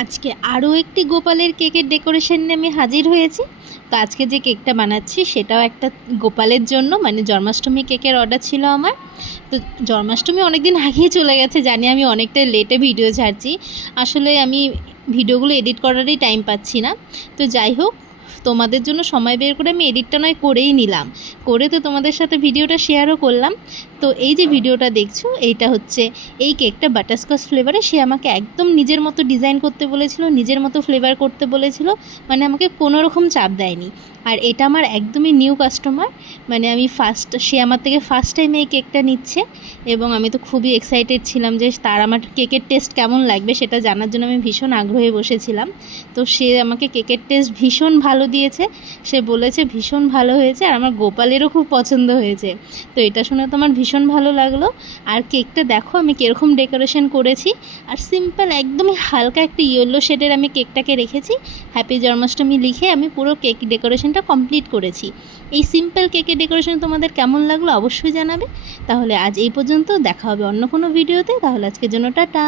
আজকে আরও একটি গোপালের কেকের ডেকোরেশন নিয়ে আমি হাজির হয়েছি। তো আজকে যে কেকটা বানাচ্ছি সেটাও একটা গোপালের জন্য, মানে জন্মাষ্টমী কেকের অর্ডার ছিল আমার। তো জন্মাষ্টমী অনেক দিন আগেই চলে গেছে, জানি আমি অনেকটা লেটে ভিডিও ছাড়ছি। আসলে আমি ভিডিওগুলো এডিট করারই টাইম পাচ্ছি না। তো যাই হোক, তোমাদের জন্য সময় বের করে আমি এডিটটা নয় করেই নিলাম, করে তো তোমাদের সাথে ভিডিওটা শেয়ারও করলাম। তো এই যে ভিডিওটা দেখছো, এইটা হচ্ছে এই কেকটা বাটারস্কচ ফ্লেভারে। সে আমাকে একদম নিজের মতো ডিজাইন করতে বলেছিল, নিজের মতো ফ্লেভার করতে বলেছিল, মানে আমাকে কোনো রকম চাপ দেয়নি। আর এটা আমার একদমই নিউ কাস্টমার, মানে সে আমার থেকে ফার্স্ট টাইম এই কেকটা নিচ্ছে। এবং আমি তো খুবই এক্সাইটেড ছিলাম যে তার আমার কেকের টেস্ট কেমন লাগবে সেটা জানার জন্য আমি ভীষণ আগ্রহে বসেছিলাম। তো সে আমাকে কেকের টেস্ট ভীষণ ভালো দিয়েছে, সে বলেছে ভীষণ ভালো হয়েছে, আর আমার গোপালেরও খুব পছন্দ হয়েছে। তো এটা শুনে তো আমার ভীষণ ভালো লাগলো। আর কেকটা দেখো আমি কীরকম ডেকোরেশন করেছি, আর সিম্পল একদমই হালকা একটা ইয়েলো শেডের আমি কেকটাকে রেখেছি। হ্যাপি জন্মাষ্টমী লিখে আমি পুরো কেক ডেকোরেশনটা কমপ্লিট করেছি। এই সিম্পল কেকের ডেকোরেশন তোমাদের কেমন লাগলো অবশ্যই জানাবে। তাহলে আজ এই পর্যন্ত, দেখা হবে অন্য কোনো ভিডিওতে। তাহলে আজকের জন্য টাটা।